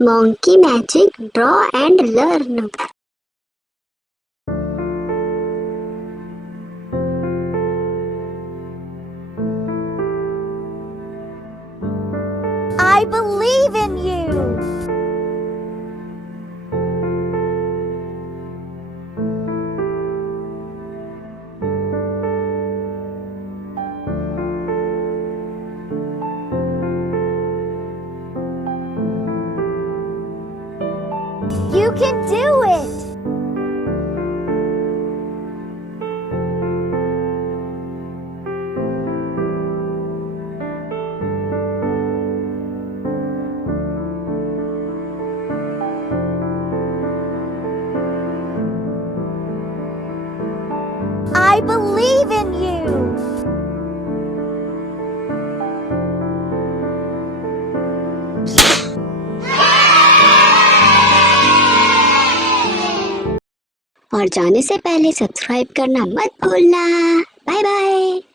Monkey magic, draw and learn. I believe in you. You can do it. I believe in you. और जाने से पहले subscribe करना मत भूलना। Bye bye.